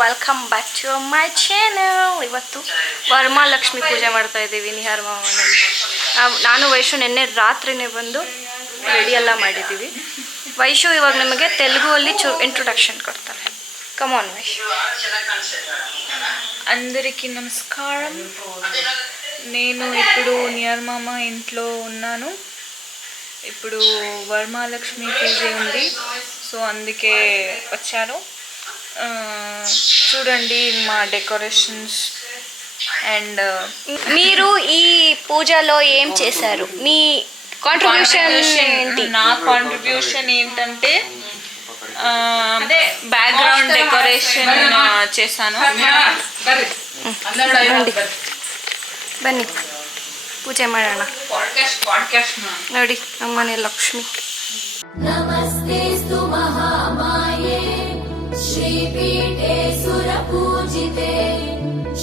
Welcome back to my channel. ಇವತ್ತು ವರಮಹಾಲಕ್ಷ್ಮಿ ಪೂಜೆ ಮಾಡ್ತಾ ಇದ್ದೀವಿ ನಿಹಾರ್ ಮಾವ ಮನೆಯಲ್ಲಿ. ನಾನು ವೈಶು ನಿನ್ನೆ ರಾತ್ರಿನೇ ಬಂದು ರೆಡಿ ಎಲ್ಲ ಮಾಡಿದ್ದೀವಿ. ವೈಶು ಇವಾಗ ನಿಮಗೆ ತೆಲುಗುವಲ್ಲಿ ಇಂಟ್ರೊಡಕ್ಷನ್ ಕೊಡ್ತಾರೆ. ಕಮಾನ್ ವೈಶು. అందరికీ నమస్కారం. నేను ఇప్పుడు నియర్ మామ ఇంట్లో ఉన్నాను. ఇప్పుడు వరమహాలక్ష్మి పూజ ఉంది, సో అందుకే వచ్చాను. చూడండి మా డెకరేషన్స్. అండ్ మీరు ఈ పూజలో ఏం చేశారు? మీ కాంట్రిబ్యూషన్ ఏంటి? నా కాంట్రిబ్యూషన్ ఏంటంటే బ్యాక్గ్రౌండ్ డెకరేషన్ చేశాను. ಬನ್ನಿ ಪೂಜೆ ಮಾಡೋಣ. ನೋಡಿ ನಮ್ಮನೆ ಲಕ್ಷ್ಮಿ. ನಮಸ್ತೆಸ್ತು ಮಹಾಮಾಯೇ ಶ್ರೀಪೀಠೆ ಸುರಪೂಜಿತೆ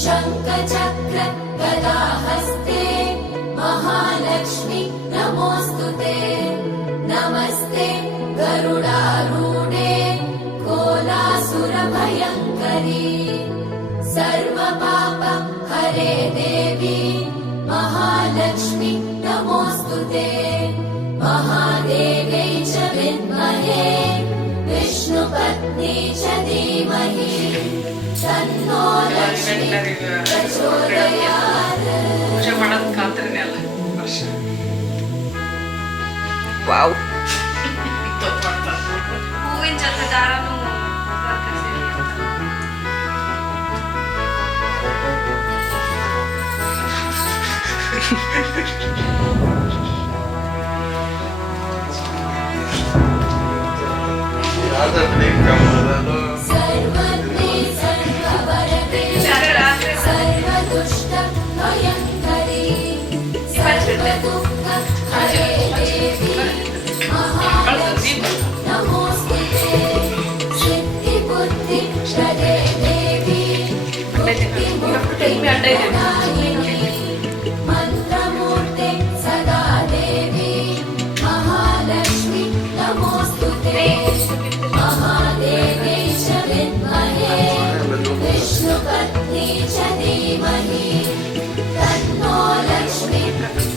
ಶಂಖಚಕ್ರ ಗದಾಹಸ್ತೆ ಮಹಾಲಕ್ಷ್ಮಿ ನಮೋಸ್ತುತೆ. ನಮಸ್ತೆ ಗರುಡಾರೂಢೆ ಕೋಲಾಸುರಭಯಂಕರಿ ಸರ್ವಪಾಪ ಹರೇ ದೇವಿ महालक्ष्मी नमोस्तुते. महादेव्यै च विद्महे विष्णुपत्नी च धीमहि तन्नो लक्ष्मी प्रचोदयात्. ವಾವ್, ಹೂವಿನ ಜೊತೆ ದಾರನೂ सर्वज्ञे सर्ववरदे सर्वदुष्ट भयङ्करी सर्वदुःख हरे देवी महालक्ष्मी नमोस्तुते. सिद्धिबुद्धि प्रदे देवी बुद्धिमुक्तिप्रदायिनी मंत्रमूर्ते सदा देवी महालक्ष्मी नमोस्तुते. महादेव्यै च विद्महे विष्णुपत्नी च धीमहि तन्नो लक्ष्मी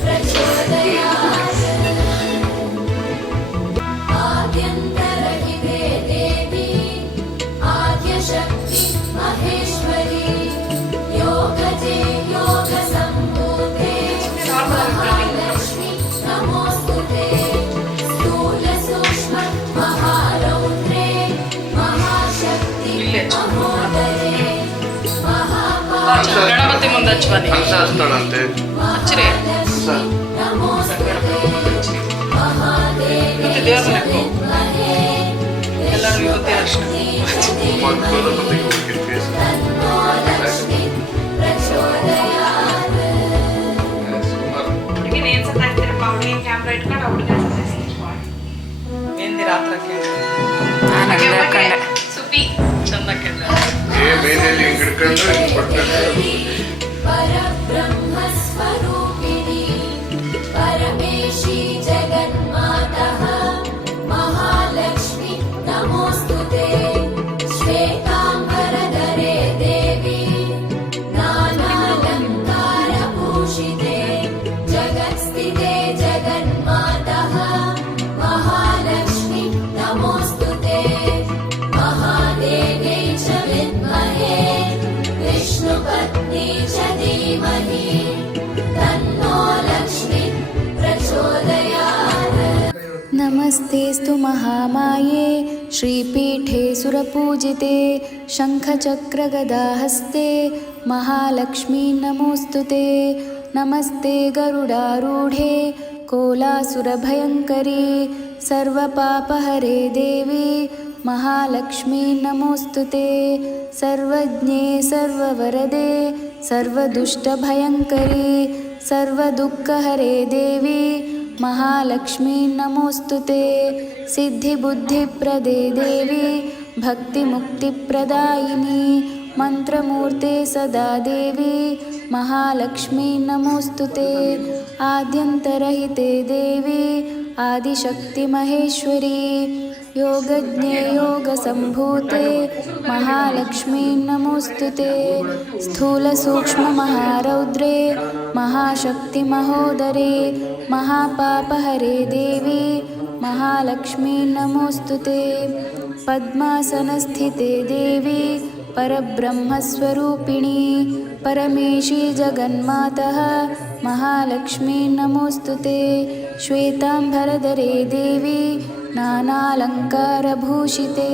प्रचोदयात्. आद्यन्तरहिते देवी आद्यशक्ति महेश्वरी योगजे योगसम्भूते महालक्ष्मी नमोस्तुते. स्थूल सूक्ष्म महारौद्रे महाशक्ति महोदरे ಗಣಪತಿ ಮುಂದೆ ಹಚ್ಚುವನಿ महालक्ष्मी नमोस्तुते. महादेवी विद्महे विष्णुपत्नी च धीमहि तन्नो लक्ष्मी प्रचोदयात्. ಕ್ಯಾಮ್ರಾ ಇಟ್ಕೊಂಡು ಅವ್ರಿಗೆ ఏంది రాత్రకి ಸುಪಿ ಚಂದಕ್ಕೆ परब्रह्मस्वरूपिणी परमेशी जगन्मातः महालक्ष्मी नमोस्तुते. श्वेताम्बरधरे देवी नानालङ्कारभूषिते जगत्स्थिते जगन्मातः महालक्ष्मी नमोस्तुते. महादेव्यै च विद्महे विष्णुपत्नी च धीमहि तन्नो लक्ष्मी प्रचोदयात्. नमस्तेस्तु महामाये श्रीपीठे सुरपूजिते शङ्खचक्रगदाहस्ते महालक्ष्मी नमोस्तुते. नमस्ते गरुडारूढे कोलासुरभयङ्करी सर्वपापहरे देवी महालक्ष्मी नमोस्तुते. सर्वज्ञे सर्ववरदे सर्वदुष्टभयङ्करी सर्वदुःखहरे देवी महालक्ष्मी नमोस्तुते. सिद्धिबुद्धिप्रदे देवी भक्तिमुक्तिप्रदायिनी मंत्रमूर्ते सदा देवी महालक्ष्मी नमोस्तुते. आद्यन्तरहिते देवी आदिशक्तिमहेश्वरी योगज्ञे योगसम्भूते महालक्ष्मी नमोऽस्तु ते स्थूलसूक्ष्ममहारौद्रे महाशक्तिमहोदरे महापापहरे देवी महालक्ष्मी नमोऽस्तु ते पद्मासनस्थिते देवी परब्रह्मस्वरूपिणी परमेशी जगन्मातः महालक्ष्मी नमोऽस्तु ते श्वेताम्बरधरे देवी नानालङ्कारभूषिते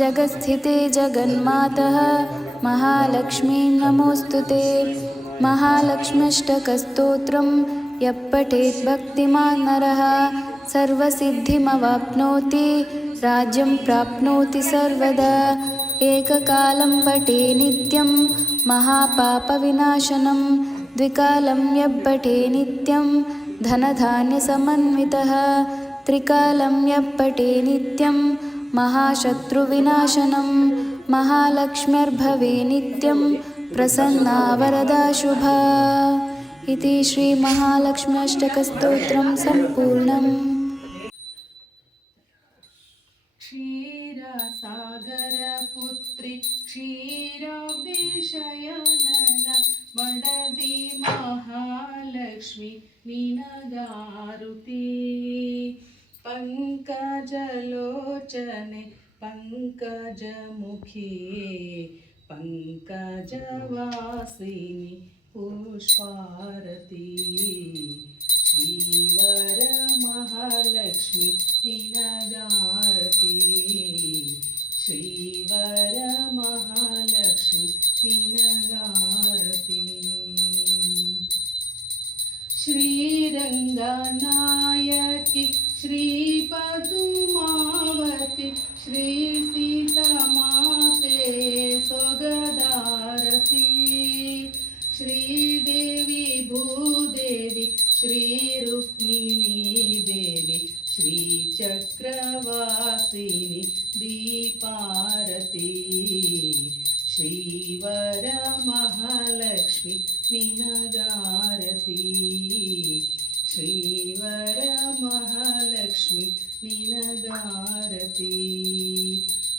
जगत्स्थिते जगन्मातः महालक्ष्मी नमोऽस्तु ते महालक्ष्म्यष्टकस्तोत्रं यः पठेत् भक्तिमान् नरः सर्वसिद्धिमवाप्नोति राज्यं प्राप्नोति सर्वदा एककालं पठे नित्यं महापापविनाशनं द्विकालं यः पठे नित्यं धनधान्यसमन्वितः त्रिकालं यः पठे नित्यं महाशत्रुविनाशनं महालक्ष्म्यर्भवे नित्यं प्रसन्ना वरदा शुभा इति श्रीमहालक्ष्म्यष्टकस्तोत्रं सम्पूर्णम् क्षीरसागरपुत्री क्षीराब्धिशयनन मडದಿ महालक्ष्मी निनगारुति पंकजलोचने पंकजमुखिये पंकजवासिनी पुष्पारती श्रीवर महालक्ष्मी निनगारती श्रीवर महालक्ष्मी निनगारती श्रीरंगनायकी श्रीपद्मावती श्री सीतामाते सोगदारती श्रीदेवी भूदेवी श्री रुक्मिणी देवी श्री चक्रवासिनी दीपारती श्रीवर महालक्ष्मी निनगारती श्रीवर महालक्ष्मी निनगारती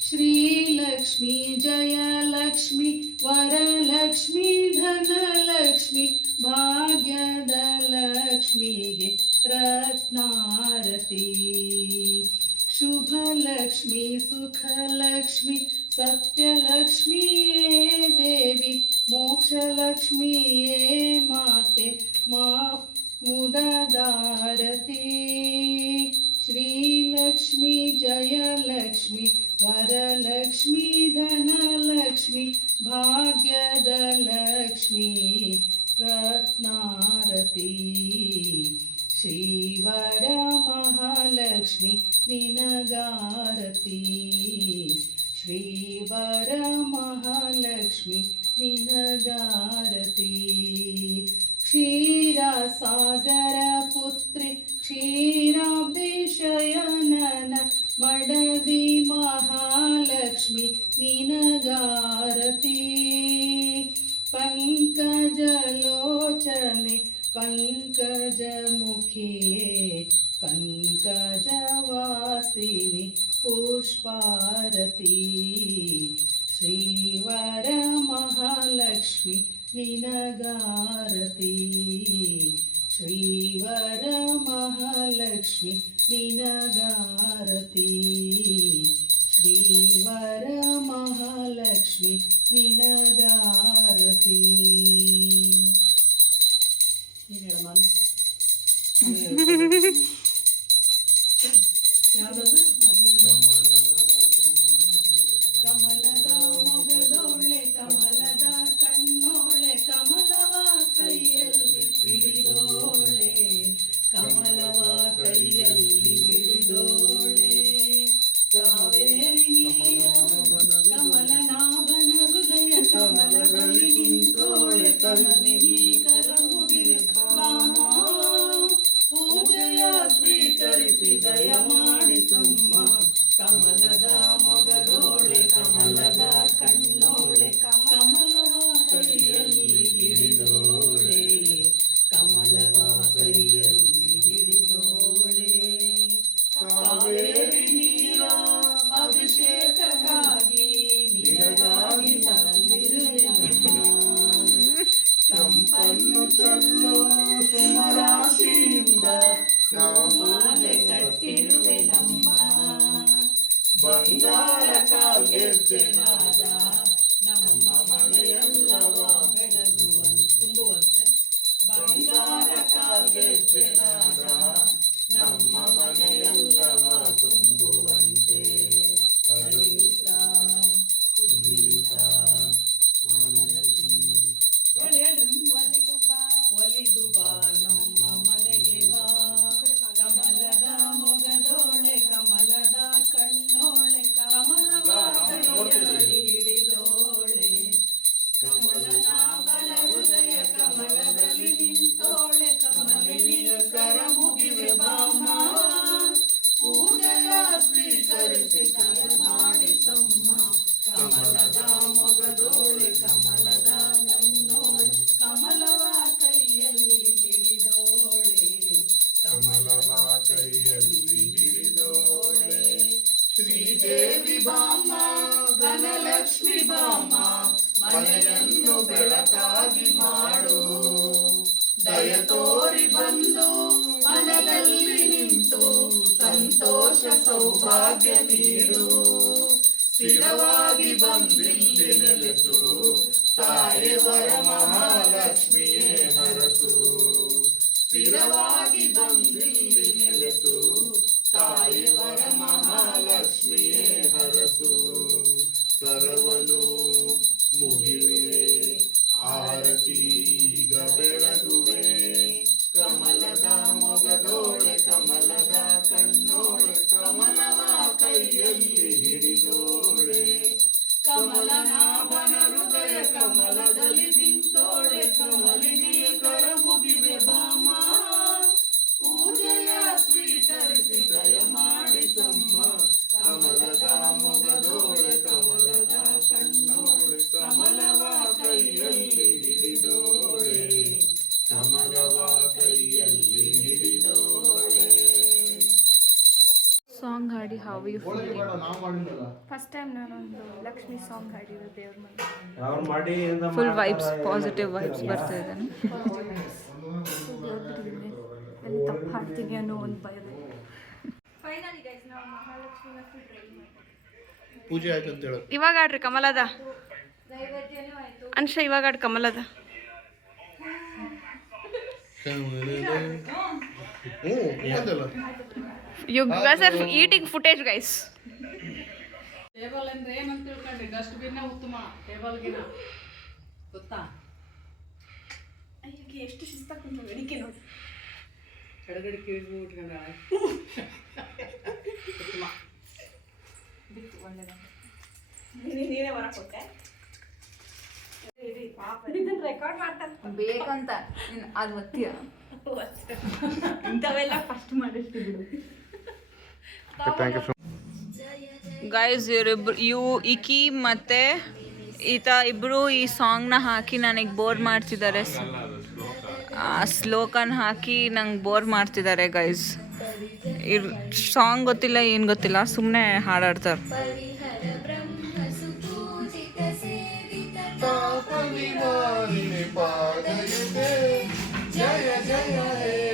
श्रीलक्ष्मी जयलक्ष्मी वरलक्ष्मी धनलक्ष्मी भाग्यद लक्ष्मीगे रत्नारती शुभलक्ष्मी सुखलक्ष्मी सत्यलक्ष्मी देवी मोक्षलक्ष्मी माते मुददारती श्रीलक्ष्मी जयलक्ष्मी वरलक्ष्मी धनलक्ष्मी भाग्यदलक्ष्मी रत्नारती श्रीवर महालक्ष्मी निनगारती श्रीवर महालक्ष्मी निनगारती क्षीरसागरपुत्री क्षीराब्धिशयनन मडದಿ महालक्ष्मी निनगारती पंकजलोचने पंकजमुखिये पंकजवासिनी पुष्पारती श्रीवर महालक्ष्मी निनगारती श्रीवर महालक्ष्मी निनगारती श्रीवर महालक्ष्मी निनगारती ಕಮಲದ ಮೊಗದೋಳೆ ಕಮಲದ ಕಣ್ಣೋಳೆ ಕಮಲವ ಕೈಯಲ್ಲಿ ಹಿಡಿದೋಳೆ ಕಮಲವ ಕೈಯಲ್ಲಿ ಹಿಡಿದೋಳೆ ಬಂಗಾರ ಕಾಲ್ಗೆದ್ದೆ ನಾದ ನಮ್ಮ ಮನೆಯೆಲ್ಲವ ತುಂಬುವಂತೆ ಬಂಗಾರ ಕಾಲ್ಗೆದ್ದೆ ನಾದ ನಮ್ಮ ಮನೆಯೆಲ್ಲವ ತುಂಬುವಂತೆ ಹರಿಯುತ್ತಾ ಕುಡಿಯುತ್ತಾ ಒಲಿದು ಬಾ ನಮ್ಮ ಮನೆಗೆ ಬಾ ಕಮಲದ ಮೊಗದೋಳೆ ಕಮಲದ ಕಣ್ಣೋಳೆ ಕಮಲವ ಕೈಯಲ್ಲಿ ಹಿಡಿದೋಳೆ ಕಮಲನಾಭನ ಹೃದಯ ಕಮಲದಲ್ಲಿ ನಿಂತೋಳೆ ಕಮಲಿನಿಯ ಕರ ಮುಗಿವೆ ಬಾಮ ಪೂಜೆಯ ಸ್ವೀಕರಿಸಿ ಕರ ಮಾಡಿಸಮ್ಮ ಕಮಲದ ಮೊಗದೋಳೆ ಕಮಲದ ಕಣ್ಣೋಳೆ ಕಮಲವ ಕೈಯಲ್ಲಿ ಹಿಡಿದೋಳೆ ಕಮಲವ ಕೈಯಲ್ಲಿ ಹಿಡಿದೋಳೆ ಶ್ರೀದೇವಿ ಬಾಮ ಧನಲಕ್ಷ್ಮಿ ಬಾಮ ಮನೆಯನ್ನು ಬೆಳಕಾಗಿ ಮಾಡು ದಯ ತೋರಿ ಬಂದು ಮನದಲ್ಲಿ ನಿಂತು ಸಂತೋಷ ಸೌಭಾಗ್ಯ ನೀಡು ಸ್ಥಿರವಾಗಿ ಬಂದಿಲ್ಲಿ ನೆಲೆಸು ತಾಯಿ ವರ ಮಹಾಲಕ್ಷ್ಮಿಯೇ ಹರಸು ಸ್ಥಿರವಾಗಿ ಬಂದಿಲ್ಲಿ ನೆಲೆಸು ತಾಯಿ ವರ ಮಹಾಲಕ್ಷ್ಮಿಯೇ ಹರಸು ಕರವನು ಮುಗಿವೆ ಆರತೀಗ ಬೆಳಗುವೆ ಕಮಲದ ಮೊಗದೋಳೆ ಕಮಲದ ಕಣ್ಣೋಳೆ ಕಮಲವ ಕೈಯಲ್ಲಿ ಹಿಡಿದೋಳೆ ಕಮಲನಾಭನ ಹೃದಯ ಕಮಲದಲ್ಲಿ ನಿಂತೋಳೆ ಕಮಲಿನಿಯ ಕರ ಮುಗಿವೆ ಬಾಮ ಪೂಜೆಯ ಸ್ವೀಕರಿಸಿ ದಯ ಮಾಡಿಸಮ್ಮ ಕಮಲದ ಮೊಗದೋಳೆ ಕಮಲದ ಕಣ್ಣೋಳೆ ಕಮಲವ ಕೈಯಲ್ಲಿ ಹಿಡಿದೋಳೆ ಕಮಲವ ಕೈಯಲ್ಲಿ ಹಿಡಿದೋಳೆ. ಸಾಂಗ್ ಹಾಡಿ ಹಾವ್ ಯು ಫಸ್ಟ್ ಟೈಮ್ ನಾನೊಂದು ಲಕ್ಷ್ಮಿ ಸಾಂಗ್ ಹಾಡಿರೋ ದೇವ್ರ ಮನೆ ಫುಲ್ ವೈಬ್ಸ್ ಪಾಸಿಟಿವ್ ವೈಬ್ಸ್ ಬರ್ತಾ ಇದ್ದಾನೆ ಅಲ್ಲಿ ತಪ್ಪು ಹಾಡ್ತೀನಿ ಅನ್ನೋ ಒಂದು ಭಯದ ಫೈನಲಿ ಗೈಸ್ ನಾವು ಮಹಾಲಕ್ಷ್ಮಿನ ಫುಲ್ ರೆಡಿ ಮಾಡಿ ಪೂಜೆ ಆಯ್ತು ಅಂತ ಹೇಳೋದು ಇವಾಗ ಆಡ್ರಿ ಕಮಲದ ಅನ್ಶ ಇವಾಗ ಆಡ್ ಕಮಲದ you guys are eating footage guys table ಅಂದ್ರೆ ಏನಂತ ತಿಳ್ಕೊಂಡ್ರಿ ಡಸ್ಟ್ಬಿನ್ ಉತ್ತಮ ಟೇಬಲ್ಗಿನ ಗೊತ್ತಾ ಅಯ್ಯಕ್ಕೆ ಎಷ್ಟು ಶಿಸ್ತಾಗಿ ಕುಂತು ಬೆಳಿಗ್ಗೆ ನೋಡಿ ಕೆಳಗಡೆ ಕಿಳಿದು ಉಟ್ಕೊಂಡ ಉತ್ತಮ ಬಿತ್ತು ಒಳ್ಳೆದ ನೀನೇ ಹೊರ ಕೊಟ್ಟೆ ಇದನ್ನ ರೆಕಾರ್ಡ್ ಮಾಡ್ತಾರೆ ಬೇಕಂತ ಅದು ಒತ್ತೀಯ ಇಂಥವೆಲ್ಲ ಫಸ್ಟ್ ಮಾಡಿರ್ತಿದ್ರು ಗೈಸ್ ಇಕಿ ಮತ್ತೆ ಈತ ಇಬ್ಬರು ಈ ಸಾಂಗ್ನ ಹಾಕಿ ನನಗೆ ಬೋರ್ ಮಾಡ್ತಿದ್ದಾರೆ ಆ ಶ್ಲೋಕನ ಹಾಕಿ ನಂಗೆ ಬೋರ್ ಮಾಡ್ತಿದ್ದಾರೆ ಗೈಸ್ ಸಾಂಗ್ ಗೊತ್ತಿಲ್ಲ ಏನು ಗೊತ್ತಿಲ್ಲ ಸುಮ್ಮನೆ ಹಾಡಾಡ್ತಾರೆ ಪರಿಹರ ಬ್ರಹ್ಮ ಸುಪೂಜಿತ ಸೇವಿತ ಪಾಪ ನಿವಾರಿಣಿ ಪಾದಯುತೆ ಜಯ ಜಯ ಹೇ